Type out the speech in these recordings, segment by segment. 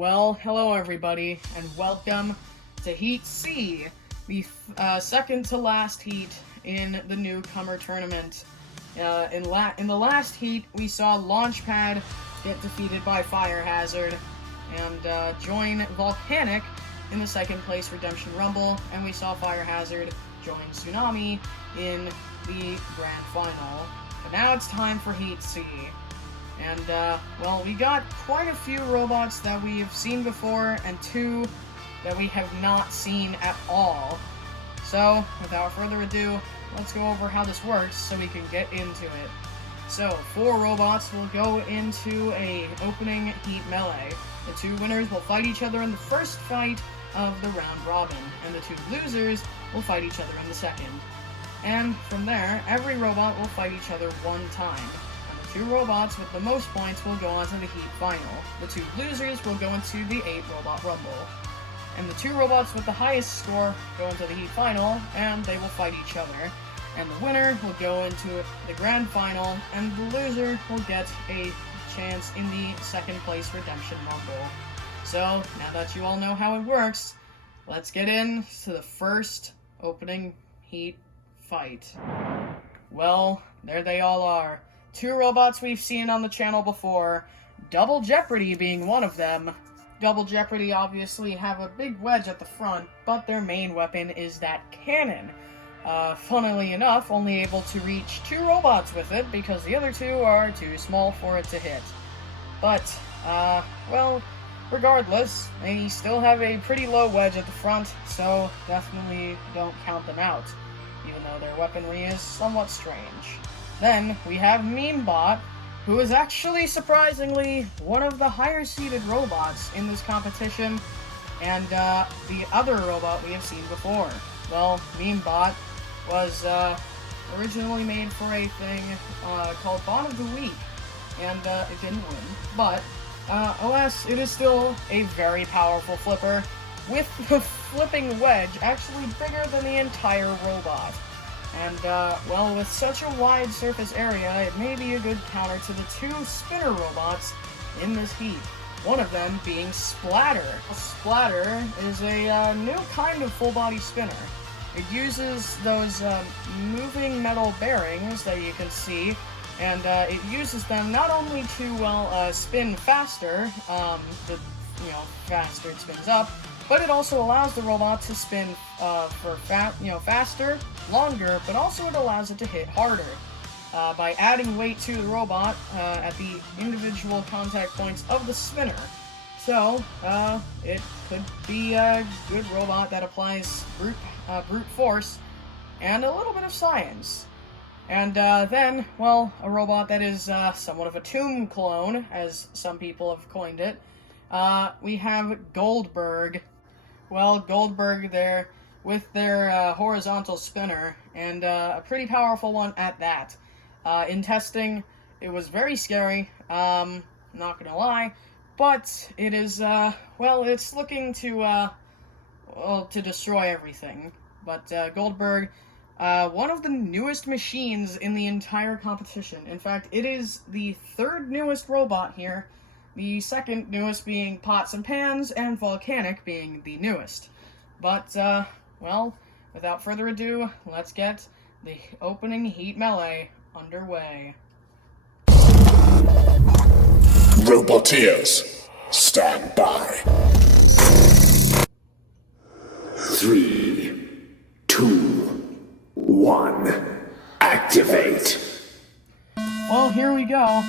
Well, hello everybody, and welcome to Heat C, the second to last heat in the newcomer tournament. In the last heat, we saw Launchpad get defeated by Fire Hazard, and join Volcanic in the second place Redemption Rumble, and we saw Fire Hazard join Tsunami in the grand final. But now it's time for Heat C. And, well, we got quite a few robots that we have seen before, and two that we have not seen at all. So, without further ado, let's go over how this works so we can get into it. So, 4 robots will go into a opening heat melee. The 2 winners will fight each other in the first fight of the round robin, and the 2 losers will fight each other in the second. And from there, every robot will fight each other 1 time. 2 robots with the most points will go on to the heat final. The 2 losers will go into the 8 robot rumble. And the 2 robots with the highest score go into the heat final, and they will fight each other. And the winner will go into the grand final, and the loser will get a chance in the second place Redemption Rumble. So, now that you all know how it works, let's get into the first opening heat fight. Well, there they all are. 2 robots we've seen on the channel before, Double Jeopardy being one of them. Double Jeopardy obviously have a big wedge at the front, but their main weapon is that cannon. Funnily enough, only able to reach 2 robots with it, because the other 2 are too small for it to hit. But, well, regardless, they still have a pretty low wedge at the front, so definitely don't count them out, even though their weaponry is somewhat strange. Then, we have MEMEBot, who is actually, surprisingly, one of the higher-seeded robots in this competition, and the other robot we have seen before. Well, MEMEBot was originally made for a thing called Bot of the Week, and it didn't win. But, alas, it is still a very powerful flipper, with the flipping wedge actually bigger than the entire robot. And, well, with such a wide surface area, it may be a good counter to the 2 spinner robots in this heat. One of them being Splatter. Splatter is a new kind of full-body spinner. It uses those moving metal bearings that you can see, and it uses them not only to, well, spin faster, the faster it spins up, but it also allows the robot to spin for faster, longer, but also it allows it to hit harder by adding weight to the robot at the individual contact points of the spinner. So, it could be a good robot that applies brute force and a little bit of science. And then, well, a robot that is somewhat of a Tomb clone, as some people have coined it. We have Goldberg. Well, Goldberg there with their horizontal spinner, and a pretty powerful one at that. In testing, it was very scary, not gonna lie, but it is, well, it's looking to destroy everything. But Goldberg, one of the newest machines in the entire competition. In fact, it is the 3rd newest robot here, the 2nd newest being Pots and Pans, and Volcanic being the newest. But, well, without further ado, let's get the opening heat melee underway. Roboteers, stand by. 3, 2, 1, activate. Well, here we go.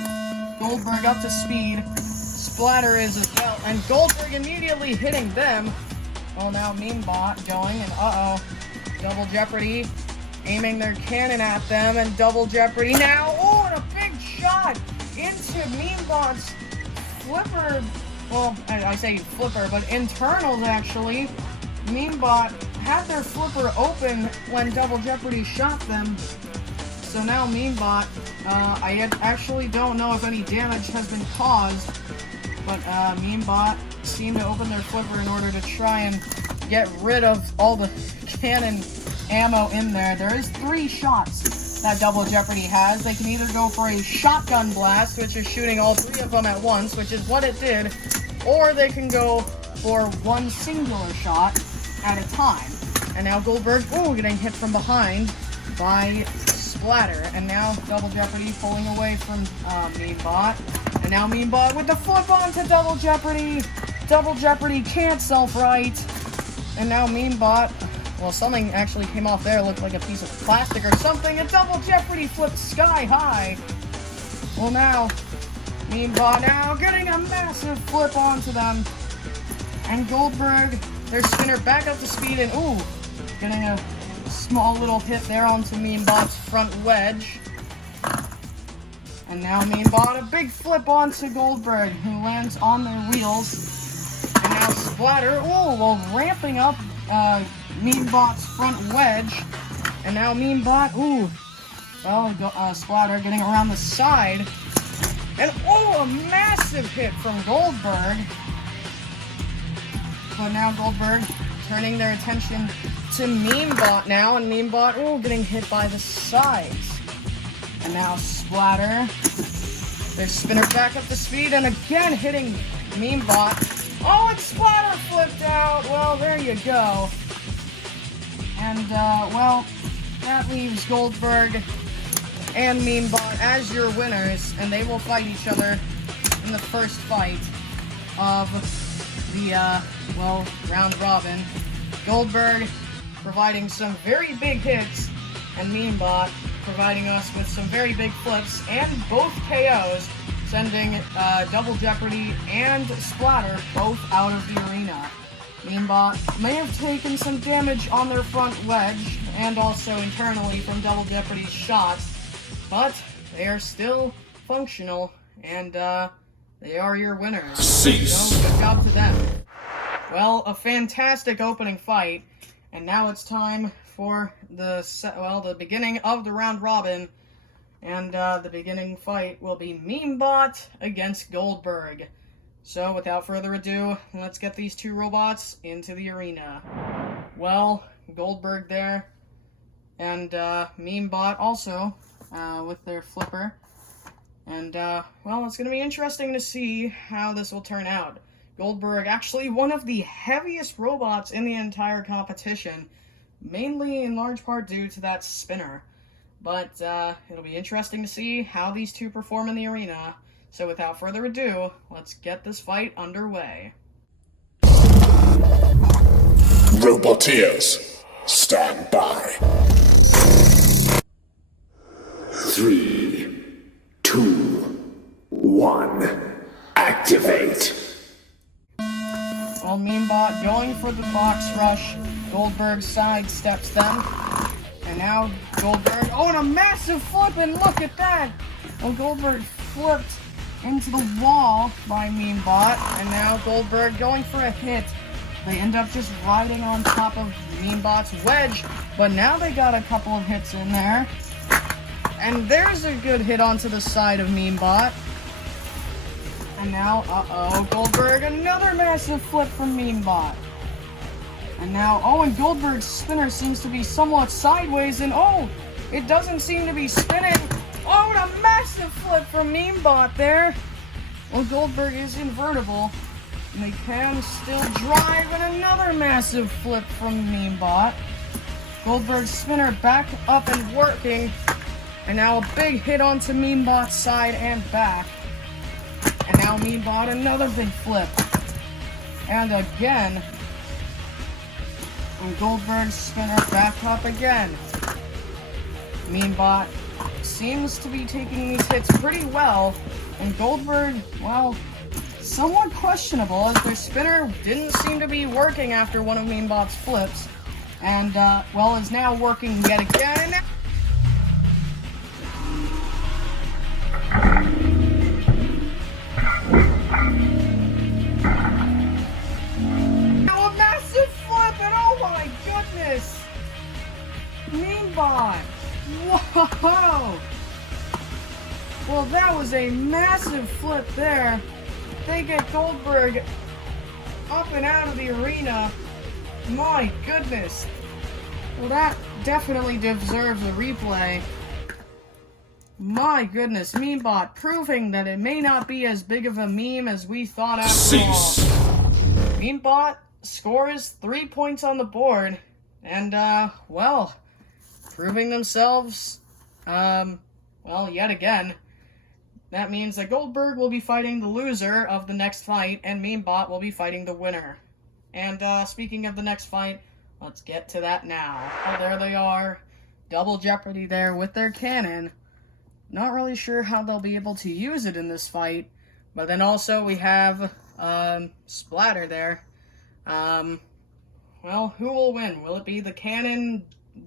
Goldberg up to speed. Splatter is as well, and Goldberg immediately hitting them. Well, now MEMEBot going, and Double Jeopardy aiming their cannon at them, and Double Jeopardy now, and a big shot into MEMEBot's flipper. Well, I say flipper, but internals actually. MEMEBot had their flipper open when Double Jeopardy shot them. So now MEMEBot, I actually don't know if any damage has been caused, but MEMEBot seemed to open their flipper in order to try and get rid of all the cannon ammo in there. There is 3 shots that Double Jeopardy has. They can either go for a shotgun blast, which is shooting all 3 of them at once, which is what it did, or they can go for one singular shot at a time. And now Goldberg, getting hit from behind by Splatter. And now Double Jeopardy pulling away from MEMEBot. And now MEMEBot with the flip onto Double Jeopardy. Double Jeopardy can't self-right. And now MEMEBot, well, something actually came off there, looked like a piece of plastic or something, and Double Jeopardy flipped sky high. Well, now, MEMEBot now getting a massive flip onto them. And Goldberg, their spinner back up to speed, and getting a small little hit there onto MEMEBot's front wedge. And now MEMEBot, a big flip onto Goldberg, who lands on their wheels. And now Splatter, ramping up MEMEBot's front wedge. And now MEMEBot, Splatter getting around the side. And a massive hit from Goldberg. But now Goldberg turning their attention to MEMEBot now, and MEMEBot, getting hit by the sides. And now Splatter, their spinner back up to speed, and again hitting MEMEBot. And Splatter flipped out. Well, there you go. And, that leaves Goldberg and MEMEBot as your winners, and they will fight each other in the first fight of the, round robin. Goldberg providing some very big hits, and MEMEBot providing us with some very big flips, and both KOs, sending Double Jeopardy and Splatter both out of the arena. MEMEBot may have taken some damage on their front wedge, and also internally from Double Jeopardy's shots, but they are still functional, and they are your winners. So good job to them. Well, a fantastic opening fight, and now it's time for the beginning of the round robin, and the beginning fight will be MEMEBot against Goldberg. So, without further ado, let's get these two robots into the arena. Well, Goldberg there, and MEMEBot also, with their flipper. And, it's going to be interesting to see how this will turn out. Goldberg, actually one of the heaviest robots in the entire competition, mainly in large part due to that spinner. But, it'll be interesting to see how these two perform in the arena. So without further ado, let's get this fight underway. Roboteers, stand by. 3, 2, 1, activate. Well, MEMEBot going for the box rush. Goldberg sidesteps them. And now Goldberg, and a massive flip, and look at that! Well, Goldberg flipped into the wall by MEMEBot, and now Goldberg going for a hit. They end up just riding on top of MEMEBot's wedge, but now they got a couple of hits in there. And there's a good hit onto the side of MEMEBot. And now, Goldberg, another massive flip from MEMEBot. And now, and Goldberg's spinner seems to be somewhat sideways, and it doesn't seem to be spinning. And a massive flip from MEMEBot there. Well, Goldberg is invertible, and they can still drive, and another massive flip from MEMEBot. Goldberg's spinner back up and working, and now a big hit onto MEMEBot's side and back. And now MEMEBot, another big flip. And again. And Goldberg's spinner back up again. MEMEBot seems to be taking these hits pretty well. And Goldberg, somewhat questionable, as their spinner didn't seem to be working after one of MEMEBot's flips. And, is now working yet again. Now a massive flip, and oh my goodness! MEMEBot! Whoa! Well, that was a massive flip there. They get Goldberg up and out of the arena. My goodness. Well, that definitely deserves a replay. My goodness, MEMEBot proving that it may not be as big of a meme as we thought after all. MEMEBot scores 3 points on the board, and, well, proving themselves, well, yet again. That means that Goldberg will be fighting the loser of the next fight, and MEMEBot will be fighting the winner. And, speaking of the next fight, let's get to that now. Oh, there they are. Double Jeopardy there with their cannon. Not really sure how they'll be able to use it in this fight. But then also we have, Splatter there. Well, who will win? Will it be the cannon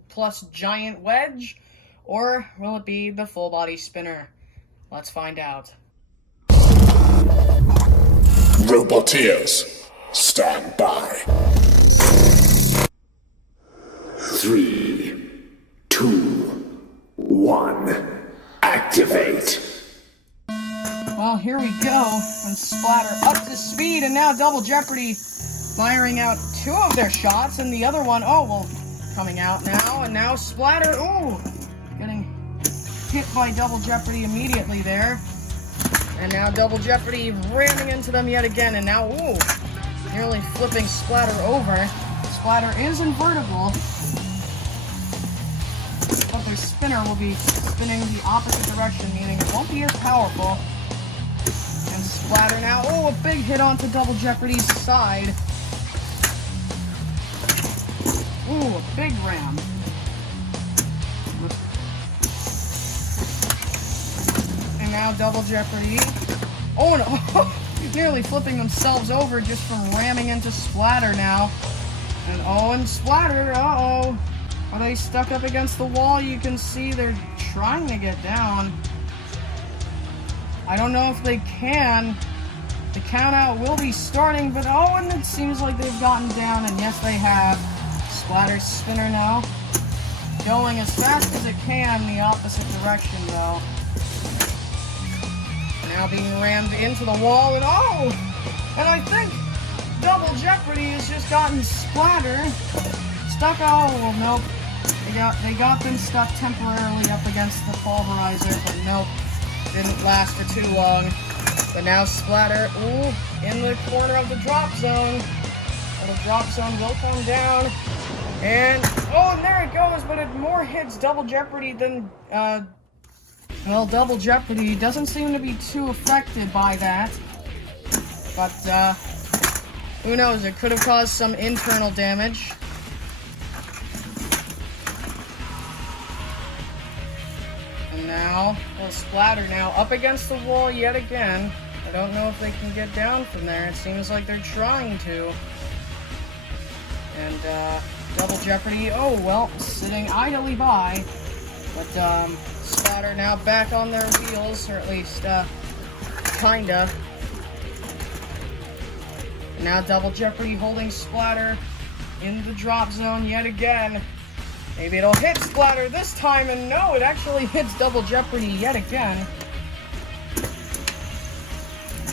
plus giant wedge? Or will it be the full body spinner? Let's find out. Roboteers, stand by. 3, 2, 1, activate. Well, here we go, and Splatter up to speed, and now Double Jeopardy firing out 2 of their shots, and the other one, oh, well, coming out now, and now Splatter, ooh, getting hit by Double Jeopardy immediately there, and now Double Jeopardy ramming into them yet again, and now, ooh, nearly flipping Splatter over. Splatter is invertible, but their spinner will be spinning the opposite direction, meaning it won't be as powerful. And Splatter now, oh, a big hit onto Double Jeopardy's side. Ooh, a big ram. And now Double Jeopardy. Oh, no, nearly flipping themselves over just from ramming into Splatter now. And oh, and Splatter, uh-oh. Are they stuck up against the wall? You can see they're trying to get down. I don't know if they can. The count out will be starting, but oh, and it seems like they've gotten down, and yes, they have. Splatter's spinner now. Going as fast as it can the opposite direction, though. Now being rammed into the wall, and oh! And I think Double Jeopardy has just gotten Splatter stuck. Oh, well, nope. They got them stuck temporarily up against the pulverizer, but nope. Didn't last for too long. But now Splatter, ooh, in the corner of the drop zone. Well, the drop zone will come down. And, oh, and there it goes, but it more hits Double Jeopardy than, well, Double Jeopardy doesn't seem to be too affected by that. But, who knows, it could have caused some internal damage. And now, well, Splatter now up against the wall yet again. I don't know if they can get down from there. It seems like they're trying to. And, Double Jeopardy, oh, well, sitting idly by. But, Splatter now back on their wheels, or at least, kinda. And now Double Jeopardy holding Splatter in the drop zone yet again. Maybe it'll hit Splatter this time, and no, it actually hits Double Jeopardy yet again.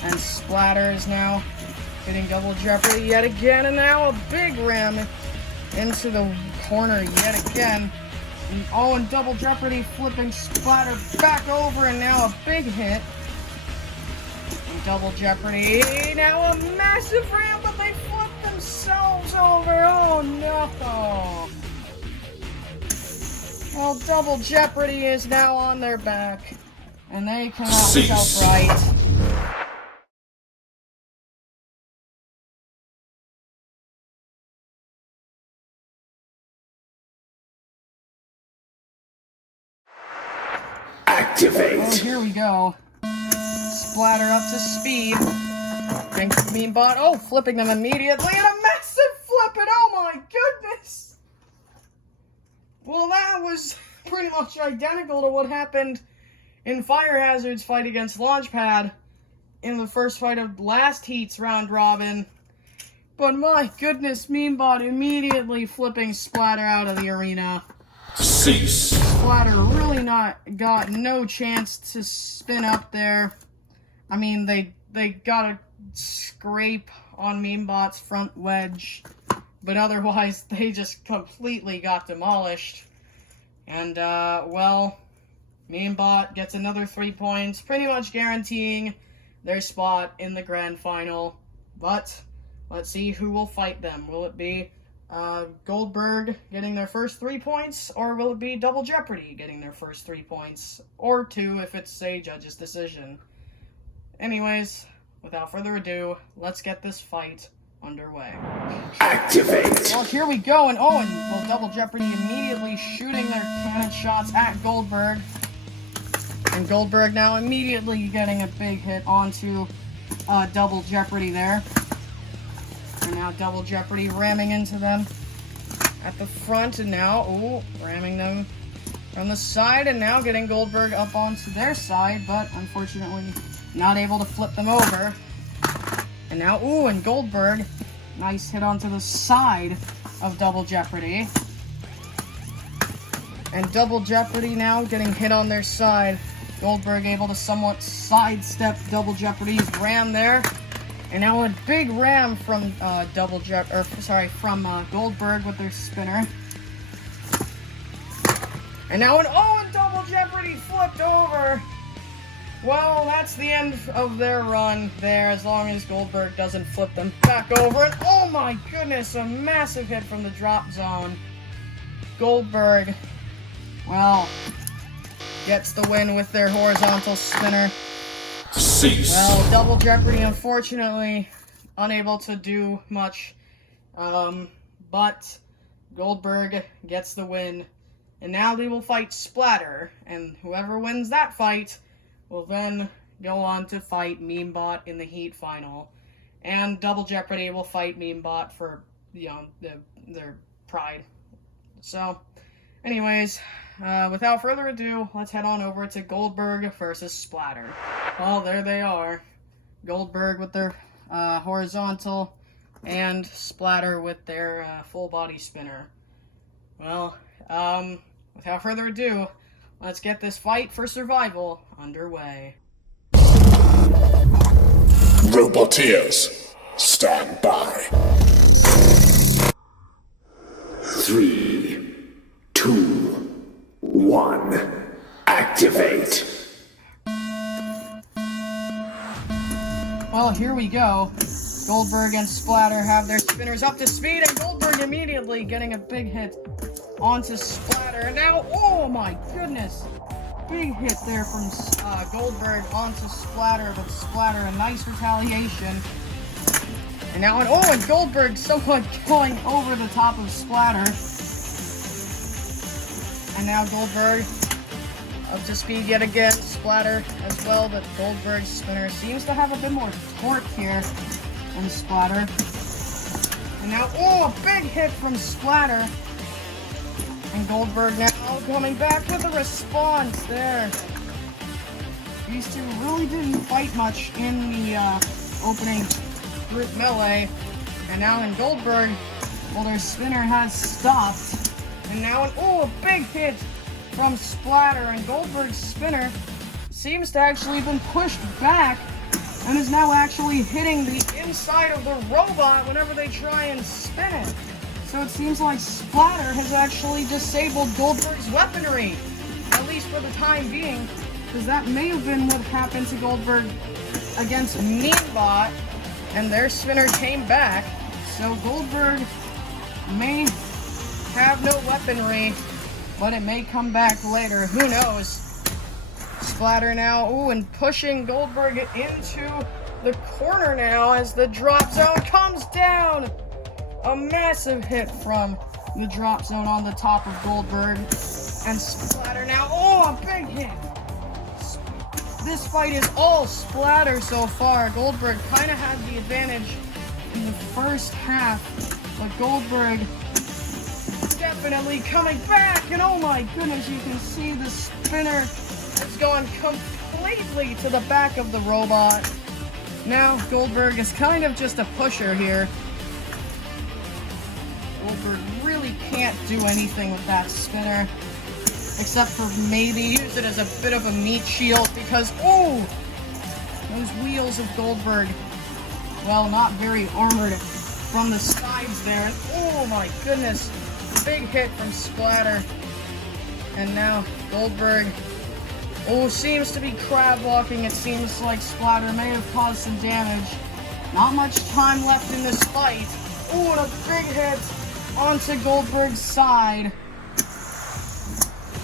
And Splatter is now hitting Double Jeopardy yet again, and now a big ram into the corner yet again. And, oh, and Double Jeopardy flipping Splatter back over, and now a big hit. And Double Jeopardy, now a massive ram, but they flipped themselves over. Oh, no. Well, Double Jeopardy is now on their back, and they cannot self-right. Activate. Oh, here we go. Splatter up to speed. Thanks to MEMEBot. Oh, flipping them immediately, and a massive flip, and oh my goodness! Well, that was pretty much identical to what happened in Fire Hazard's fight against Launchpad in the first fight of last heat's round robin. But my goodness, MEMEBot immediately flipping Splatter out of the arena. Cease. Splatter really got no chance to spin up there. I mean, they got a scrape on MEMEBot's front wedge, but otherwise they just completely got demolished. And, well, MEMES gets another 3 points, pretty much guaranteeing their spot in the grand final. But let's see who will fight them. Will it be Goldberg getting their first 3 points, or will it be Double Jeopardy getting their first 3 points, or 2 if it's a judge's decision? Anyways, without further ado, let's get this fight underway. Activate. Well, here we go, and well, Double Jeopardy immediately shooting their cannon shots at Goldberg. And Goldberg now immediately getting a big hit onto Double Jeopardy there. And now Double Jeopardy ramming into them at the front, and now, ramming them from the side, and now getting Goldberg up onto their side, but unfortunately not able to flip them over. And now, and Goldberg, nice hit onto the side of Double Jeopardy. And Double Jeopardy now getting hit on their side. Goldberg able to somewhat sidestep Double Jeopardy's ram there. And now a big ram from Goldberg with their spinner. And now and Double Jeopardy flipped over. Well, that's the end of their run there, as long as Goldberg doesn't flip them back over. And oh my goodness, a massive hit from the drop zone. Goldberg, well, gets the win with their horizontal spinner. Cease. Well, Double Jeopardy, unfortunately, unable to do much. But Goldberg gets the win. And now they will fight Splatter. And whoever wins that fight will then go on to fight MEMES in the Heat final. And Double Jeopardy will fight MEMES for, their pride. So, anyways, without further ado, let's head on over to Goldberg versus Splatter. Well, there they are. Goldberg with their horizontal, and Splatter with their full body spinner. Well, without further ado, let's get this fight for survival underway. Roboteers, stand by. 3, 2, 1, activate. Well, here we go. Goldberg and Splatter have their spinners up to speed, and Goldberg immediately getting a big hit onto Splatter. And now, oh my goodness, big hit there from Goldberg onto Splatter, but Splatter a nice retaliation. And now, and Goldberg somewhat going over the top of Splatter. And now Goldberg up to speed yet again. Splatter as well, but Goldberg's spinner seems to have a bit more torque here than Splatter. And now, a big hit from Splatter. And Goldberg now coming back with a response there. These two really didn't fight much in the opening group melee. And now in Goldberg, well, their spinner has stopped. And now, a big hit from Splatter, and Goldberg's spinner seems to actually have been pushed back and is now actually hitting the inside of the robot whenever they try and spin it. So it seems like Splatter has actually disabled Goldberg's weaponry, at least for the time being, because that may have been what happened to Goldberg against MEMES, and their spinner came back. So Goldberg may have no weaponry, but it may come back later. Who knows? Splatter now, and pushing Goldberg into the corner now as the drop zone comes down. A massive hit from the drop zone on the top of Goldberg. And Splatter now, a big hit. This fight is all Splatter so far. Goldberg kind of had the advantage in the first half, but Goldberg definitely coming back, and oh my goodness, you can see the spinner has gone completely to the back of the robot. Now Goldberg is kind of just a pusher here. Goldberg really can't do anything with that spinner, except for maybe use it as a bit of a meat shield, because those wheels of Goldberg, well, not very armored from the sides there, and oh my goodness, big hit from Splatter. And now Goldberg Oh, seems to be crab walking. It seems like Splatter may have caused some damage. Not much time left in this fight. Oh, and a big hit onto Goldberg's side.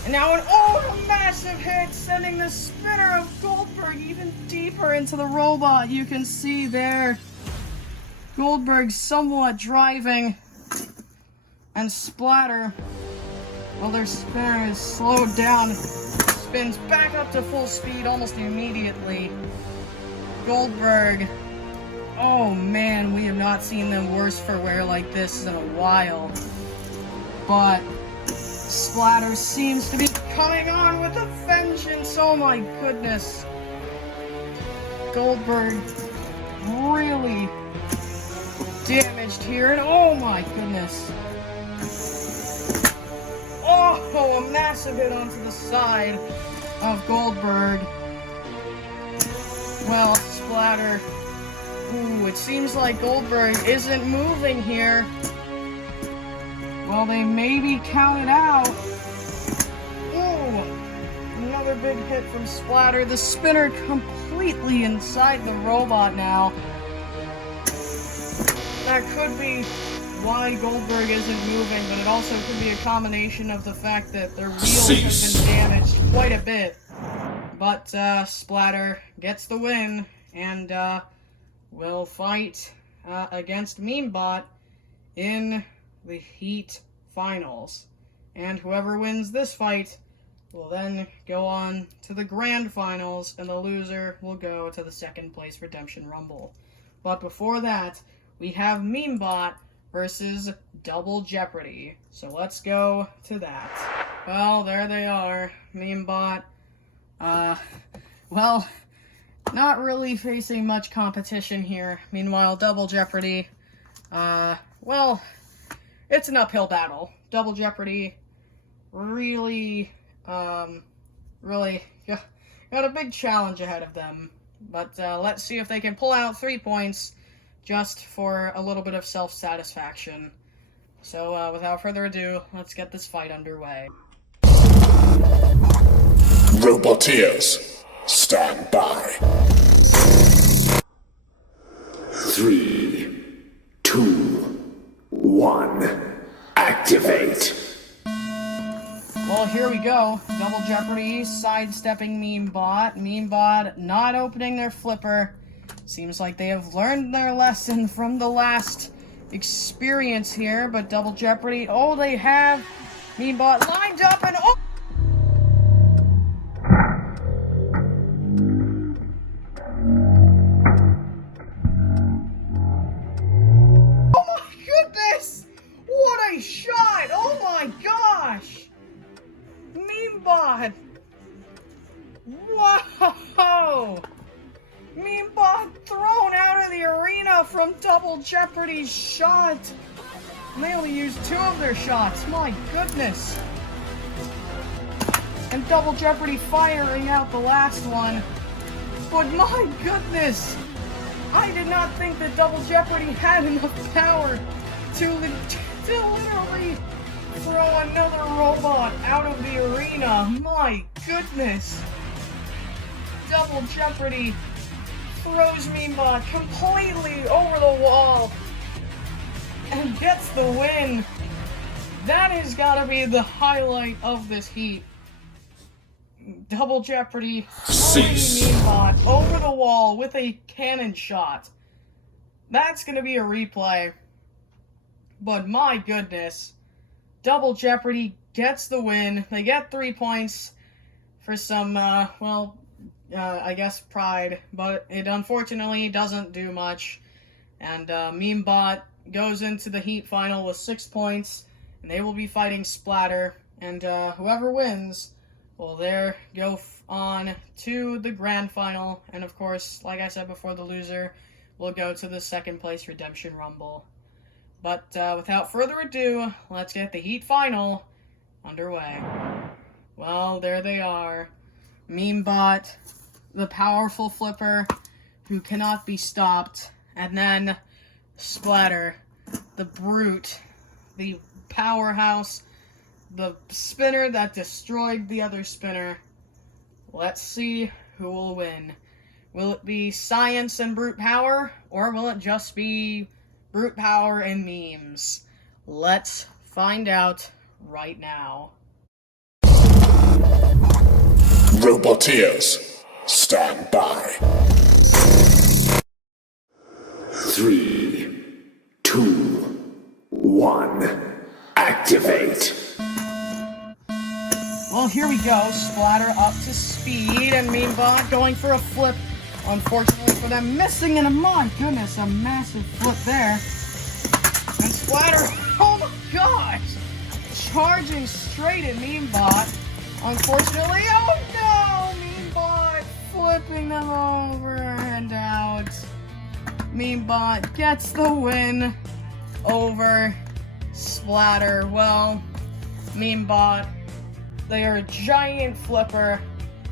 And now a massive hit, sending the spinner of Goldberg even deeper into the robot. You can see there, Goldberg somewhat driving, and Splatter, well, their spinner is slowed down, spins back up to full speed almost immediately. Goldberg, oh man, we have not seen them worse for wear like this in a while. But Splatter seems to be coming on with a vengeance. Oh my goodness. Goldberg really damaged here, and oh my goodness. Oh, a massive hit onto the side of Goldberg. Well, Splatter. Ooh, it seems like Goldberg isn't moving here. Well, they may be counted out. Ooh, another big hit from Splatter. The spinner completely inside the robot now. That could be why Goldberg isn't moving, but it also could be a combination of the fact that their wheels have been damaged quite a bit. But Splatter gets the win, and will fight against MEMEBot in the Heat Finals. And whoever wins this fight will then go on to the Grand Finals, and the loser will go to the second place Redemption Rumble. But before that, we have MEMEBot versus Double Jeopardy. So let's go to that. Well, there they are. MEMEBot. Well, not really facing much competition here. Meanwhile, Double Jeopardy, well, it's an uphill battle. Double Jeopardy really got a big challenge ahead of them. But let's see if they can pull out 3 points just for a little bit of self-satisfaction. So without further ado, let's get this fight underway. Roboteers, stand by. 3, 2, 1, activate. Well, here we go. Double Jeopardy sidestepping MEMEBot. MEMEBot not opening their flipper. Seems like they have learned their lesson from the last experience here, but Double Jeopardy, oh, they have. MEMEBot lined up and oh! Oh my goodness! What a shot! Oh my gosh! MEMEBot! Wow! MEMEBot thrown out of the arena from Double Jeopardy's shot. And they only used 2 of their shots. My goodness. And Double Jeopardy firing out the last one. But my goodness. I did not think that Double Jeopardy had enough power to literally throw another robot out of the arena. My goodness. Double Jeopardy throws MEMEBot completely over the wall and gets the win. That has got to be the highlight of this heat. Double Jeopardy throwing MEMEBot over the wall with a cannon shot. That's going to be a replay. But my goodness, Double Jeopardy gets the win. They get 3 points for some, I guess pride, but it unfortunately doesn't do much. And MEMEBot goes into the Heat Final with 6 points, and they will be fighting Splatter. And whoever wins will there go on to the Grand Final. And of course, like I said before, the loser will go to the second place Redemption Rumble. But without further ado, let's get the Heat Final underway. Well, there they are. MEMEBot, the powerful flipper who cannot be stopped, and then Splatter, the brute, the powerhouse, the spinner that destroyed the other spinner. let's see who will win. Will it be science and brute power, or will it just be brute power and memes? Let's find out right now. Roboteers, stand by. 3, 2, 1, activate. Well, here we go. Splatter up to speed, and MEMES going for a flip. Unfortunately for them, missing, and my goodness, a massive flip there. And Splatter, oh my gosh! Charging straight at MEMES. Unfortunately, oh no! MEMES flipping them over and out. MEMES gets the win over Splatter. Well, MEMES, they are a giant flipper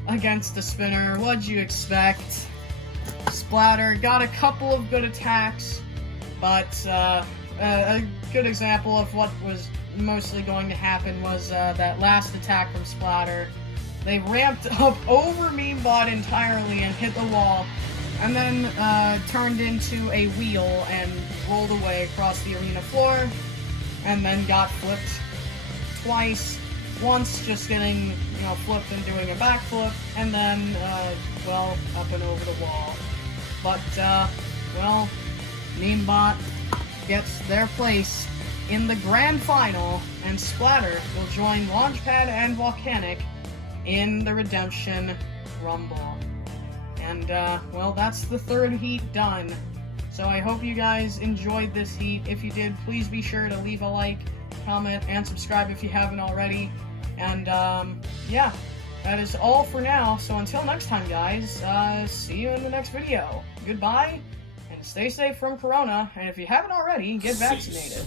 against the spinner. What'd you expect? Splatter got a couple of good attacks, but a good example of what was mostly going to happen was that last attack from Splatter. They ramped up over MEMES entirely and hit the wall, and then turned into a wheel and rolled away across the arena floor, and then got flipped twice. Once just getting, flipped and doing a backflip, and then, well, up and over the wall. But, well, MEMES gets their place in the grand final, and Splatter will join Launchpad and Volcanic in the Redemption Rumble. And, well, that's the third heat done. So I hope you guys enjoyed this heat. If you did, please be sure to leave a like, comment, and subscribe if you haven't already. And, yeah, that is all for now. So until next time, guys, see you in the next video. Goodbye, and stay safe from Corona. And if you haven't already, get vaccinated.